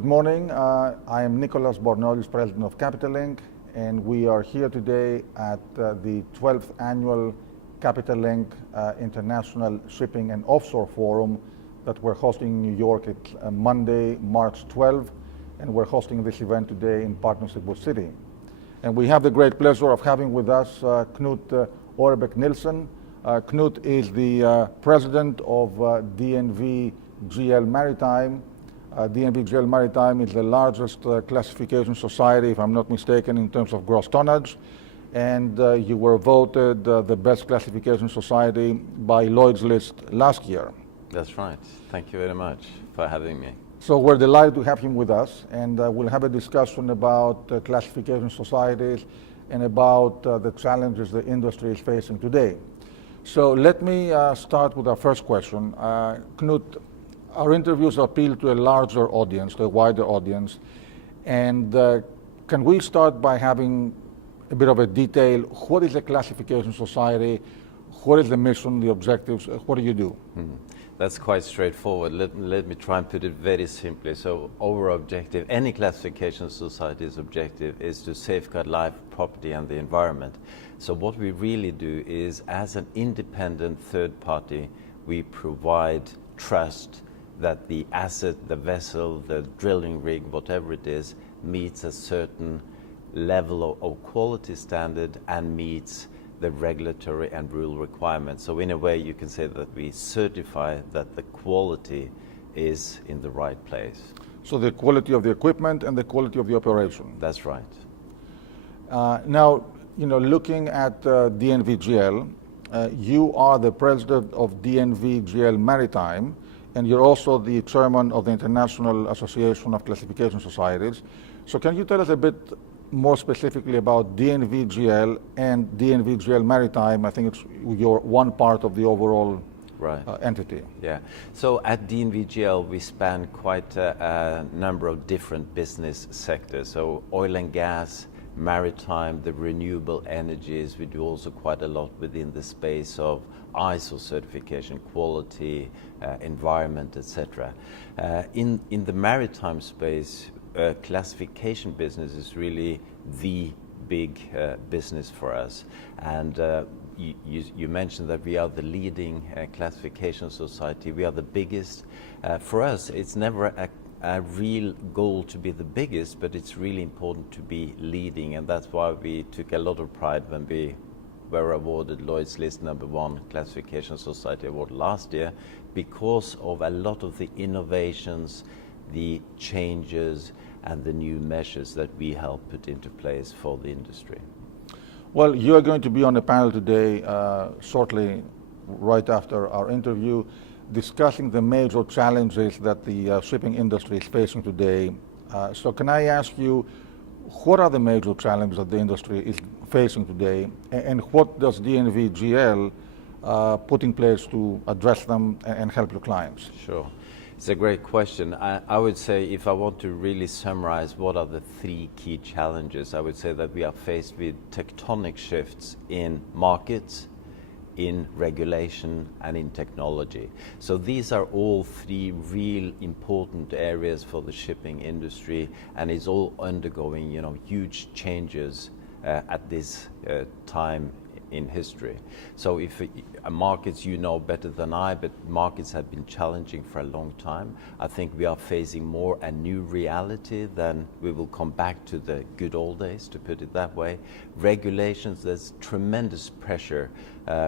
Good morning. I am Nicolas Bornozis, President of Capital Link, and we are here today at the 12th Annual Capital Link International Shipping and Offshore Forum that we're hosting in New York at Monday, March 12, and we're hosting this event today in partnership with Citi. And we have the great pleasure of having with us Knut Ørbeck-Nilssen. Knut is the president of DNV GL Maritime. DNV GL Maritime is the largest classification society, if I'm not mistaken, in terms of gross tonnage. And you were voted the best classification society by Lloyd's List last year. That's right. Thank you very much for having me. So we're delighted to have him with us, and we'll have a discussion about classification societies and about the challenges the industry is facing today. So let me start with our first question. Knut, our interviews appeal to a larger audience, to a wider audience, and can we start by having a bit of a detail? What is a classification society? What is the mission, the objectives? What do you do? That's quite straightforward. Let me try and put it very simply. So our objective, any classification society's objective, is to safeguard life, property and the environment. So what we really do is, as an independent third party, we provide trust that the asset, the vessel, the drilling rig, whatever it is, meets a certain level of quality standard and meets the regulatory and rule requirements. So in a way you can say that we certify that the quality is in the right place. So the quality of the equipment and the quality of the operation. That's right. Now, looking at DNV GL, you are the president of DNV GL Maritime, and you're also the chairman of the International Association of Classification Societies. So can you tell us a bit more specifically about DNV GL and DNV GL Maritime? I think it's your one part of the overall entity. Yeah. So at DNV GL we span quite a number of different business sectors. So oil and gas, maritime, the renewable energies. We do also quite a lot within the space of ISO certification, quality, environment, etc. In the maritime space, classification business is really the big business for us. And you mentioned that we are the leading classification society. We are the biggest. For us, it's never a real goal to be the biggest, but it's really important to be leading, and that's why we took a lot of pride when we were awarded Lloyd's List #1 Classification Society Award last year, because of a lot of the innovations, the changes and the new measures that we help put into place for the industry. Well, you are going to be on a panel today, shortly, right after our interview, discussing the major challenges that the shipping industry is facing today. So can I ask you, what are the major challenges that the industry is facing today, and what does DNV GL put in place to address them and help your clients? Sure. It's a great question. I would say, if I want to really summarize what are the three key challenges, I would say that we are faced with tectonic shifts in markets, in regulation and in technology. So these are all three real important areas for the shipping industry, and it's all undergoing huge changes at this time in history. So if markets, better than I, but markets have been challenging for a long time. I think we are facing more a new reality than we will come back to the good old days, to put it that way. Regulations, there's tremendous pressure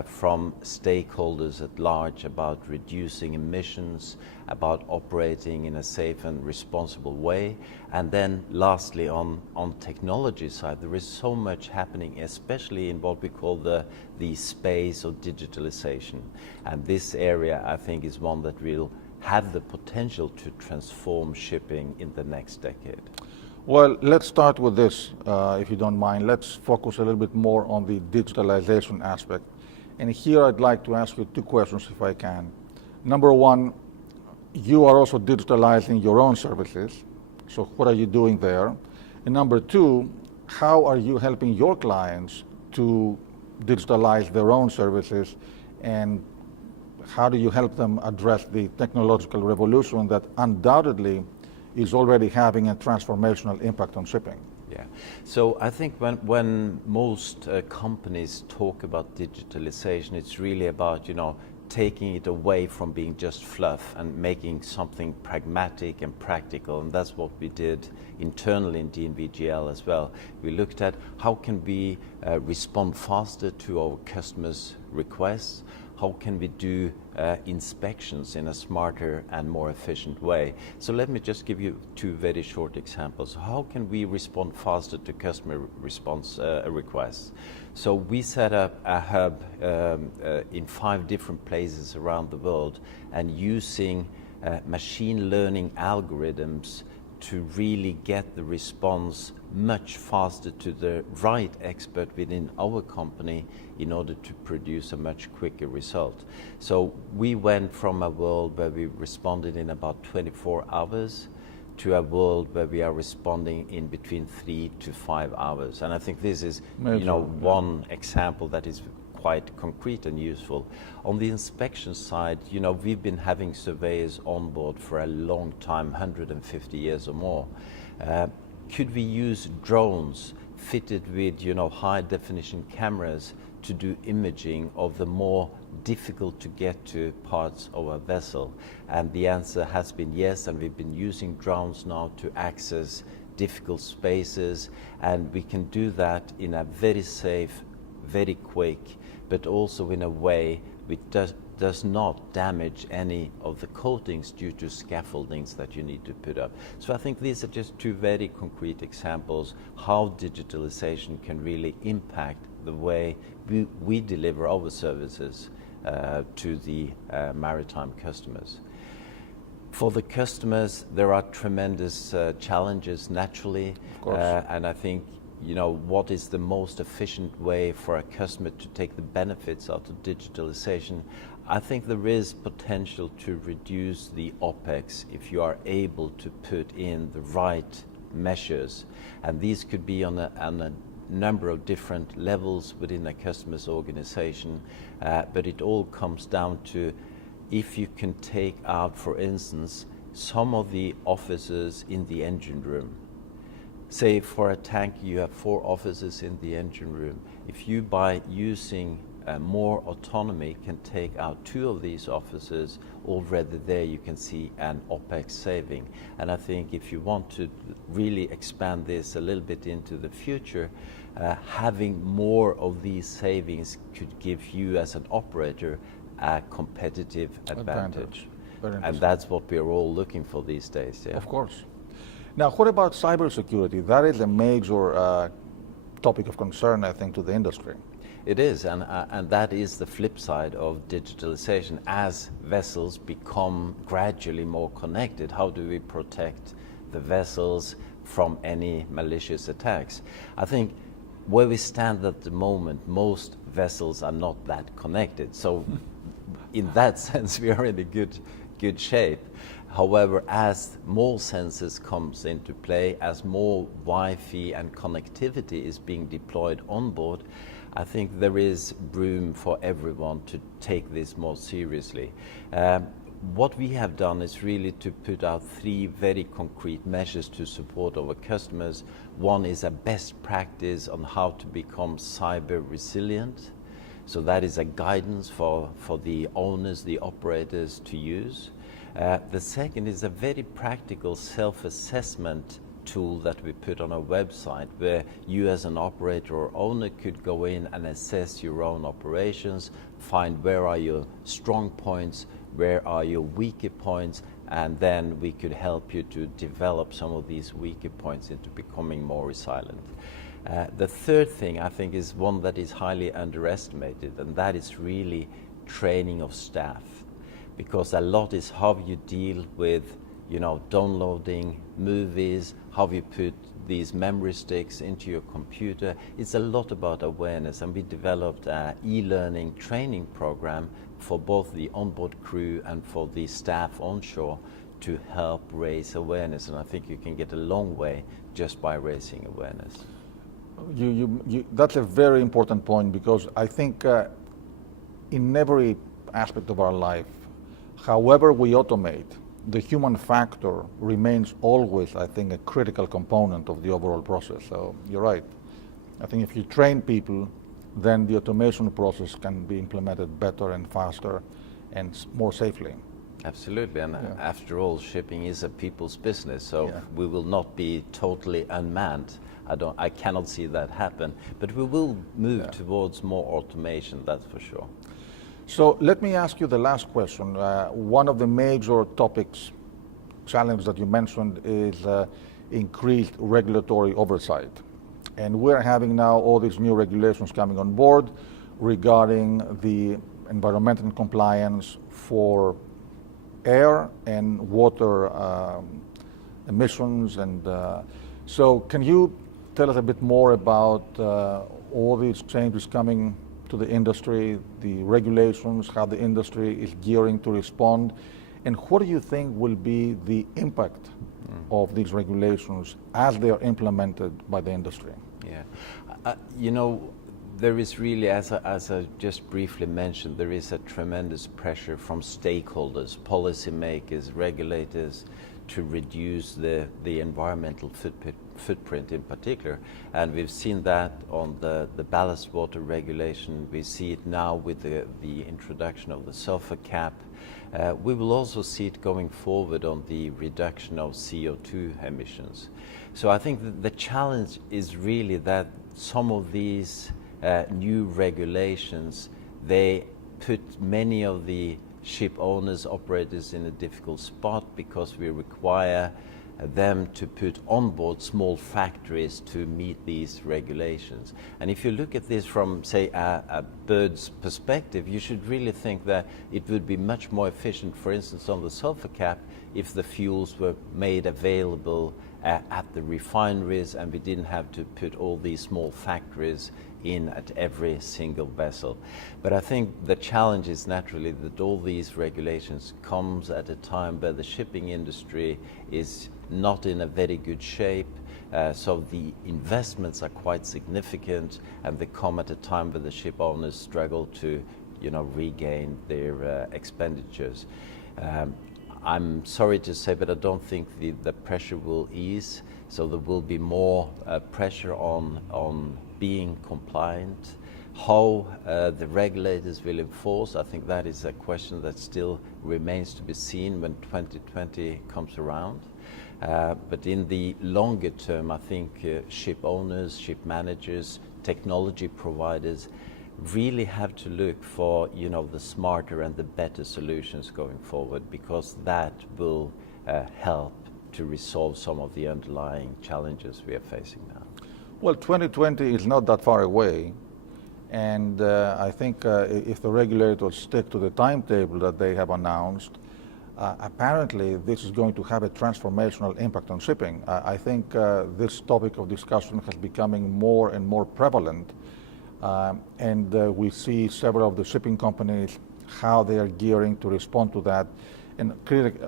from stakeholders at large about reducing emissions, about operating in a safe and responsible way. And then lastly, on technology side, there is so much happening, especially in what we call the space of digitalization. And this area, I think, is one that will have the potential to transform shipping in the next decade. Well, let's start with this, if you don't mind. Let's focus a little bit more on the digitalization aspect. And here I'd like to ask you two questions, if I can. Number one, you are also digitalizing your own services. So what are you doing there? And number two, how are you helping your clients to digitalize their own services, and how do you help them address the technological revolution that undoubtedly is already having a transformational impact on shipping. Yeah, so I think when most companies talk about digitalization, it's really about, taking it away from being just fluff and making something pragmatic and practical, and that's what we did internally in DNV GL as well. We looked at how can we respond faster to our customers' requests, how can we do inspections in a smarter and more efficient way. So let me just give you two very short examples. How can we respond faster to customer response requests? So we set up a hub in 5 different places around the world, and using machine learning algorithms to really get the response much faster to the right expert within our company in order to produce a much quicker result. So we went from a world where we responded in about 24 hours to a world where we are responding in between 3 to 5 hours. And I think this is one example that is quite concrete and useful. On the inspection side, we've been having surveyors on board for a long time, 150 years or more. Could we use drones fitted with high definition cameras to do imaging of the more difficult to get to parts of a vessel? And the answer has been yes, and we've been using drones now to access difficult spaces, and we can do that in a very safe, very quick, but also in a way which does not damage any of the coatings due to scaffoldings that you need to put up. So I think these are just two very concrete examples how digitalization can really impact the way we deliver our services to the maritime customers. For the customers, there are tremendous challenges naturally, of course. and I think what is the most efficient way for a customer to take the benefits out of digitalization. I think there is potential to reduce the OPEX if you are able to put in the right measures, and these could be on a number of different levels within a customer's organization, but it all comes down to if you can take out, for instance, some of the offices in the engine room. Say for a tank you have 4 offices in the engine room. If you, by using more autonomy, can take out 2 of these offices, already there you can see an OPEX saving. And I think if you want to really expand this a little bit into the future, having more of these savings could give you as an operator a competitive advantage. And that's what we're all looking for these days. Yeah. Of course. Now, what about cybersecurity? That is a major topic of concern, I think, to the industry. It is, and that is the flip side of digitalization. As vessels become gradually more connected, how do we protect the vessels from any malicious attacks? I think where we stand at the moment, most vessels are not that connected. So in that sense, we are in a good shape. However, as more sensors comes into play, as more Wi-Fi and connectivity is being deployed on board, I think there is room for everyone to take this more seriously. What we have done is really to put out 3 very concrete measures to support our customers. One is a best practice on how to become cyber resilient. So that is a guidance for the owners, the operators to use. The second is a very practical self-assessment tool that we put on our website, where you as an operator or owner could go in and assess your own operations, find where are your strong points, where are your weaker points, and then we could help you to develop some of these weaker points into becoming more resilient. The third thing I think is one that is highly underestimated, and that is really training of staff. Because a lot is how you deal with, downloading movies, how you put these memory sticks into your computer. It's a lot about awareness, and we developed an e-learning training program for both the onboard crew and for the staff onshore to help raise awareness. And I think you can get a long way just by raising awareness. That's a very important point, because I think in every aspect of our life, however we automate, the human factor remains always, I think, a critical component of the overall process. So you're right. I think if you train people, then the automation process can be implemented better and faster and more safely. Absolutely, and after all, shipping is a people's business, so we will not be totally unmanned. I cannot see that happen, but we will move towards more automation, that's for sure. So let me ask you the last question. One of the major challenges that you mentioned is increased regulatory oversight. And we're having now all these new regulations coming on board regarding the environmental compliance for air and water emissions. And so can you tell us a bit more about all these changes coming to the industry, the regulations, how the industry is gearing to respond, and what do you think will be the impact of these regulations as they are implemented by the industry? Yeah, you know, there is really, as I just briefly mentioned, there is a tremendous pressure from stakeholders, policymakers, regulators, to reduce the environmental footprint in particular. And we've seen that on the ballast water regulation. We see it now with the introduction of the sulfur cap. We will also see it going forward on the reduction of CO2 emissions. So I think that the challenge is really that some of these new regulations, they put many of the ship owners, operators in a difficult spot because we require them to put on board small factories to meet these regulations. And if you look at this from, say, a bird's perspective, you should really think that it would be much more efficient, for instance, on the sulfur cap, if the fuels were made available at the refineries and we didn't have to put all these small factories in at every single vessel. But I think the challenge is naturally that all these regulations comes at a time where the shipping industry is not in a very good shape. So the investments are quite significant, and they come at a time where the ship owners struggle to, regain their expenditures. I'm sorry to say, but I don't think the pressure will ease. So there will be more pressure on being compliant. How the regulators will enforce, I think that is a question that still remains to be seen when 2020 comes around. But in the longer term, I think ship owners, ship managers, technology providers really have to look for, the smarter and the better solutions going forward, because that will help to resolve some of the underlying challenges we are facing now. Well, 2020 is not that far away, and I think if the regulators stick to the timetable that they have announced, apparently this is going to have a transformational impact on shipping. I think this topic of discussion has becoming more and more prevalent, and we see several of the shipping companies, how they are gearing to respond to that. And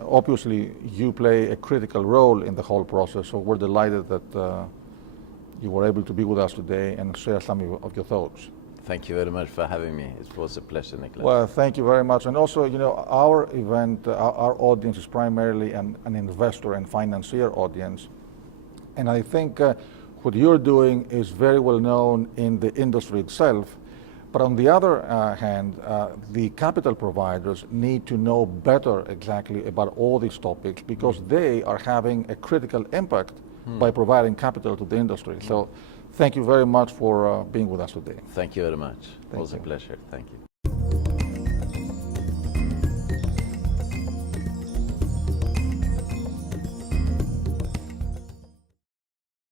obviously you play a critical role in the whole process, so we're delighted that you were able to be with us today and share some of your thoughts. Thank you very much for having me. It was a pleasure, Nicolas. Well, thank you very much. And also, our event, our audience is primarily an investor and financier audience. And I think what you're doing is very well known in the industry itself. But on the other hand, the capital providers need to know better exactly about all these topics, because they are having a critical impact by providing capital to the industry. So thank you very much for being with us today. Thank you very much. It was a pleasure. Thank you.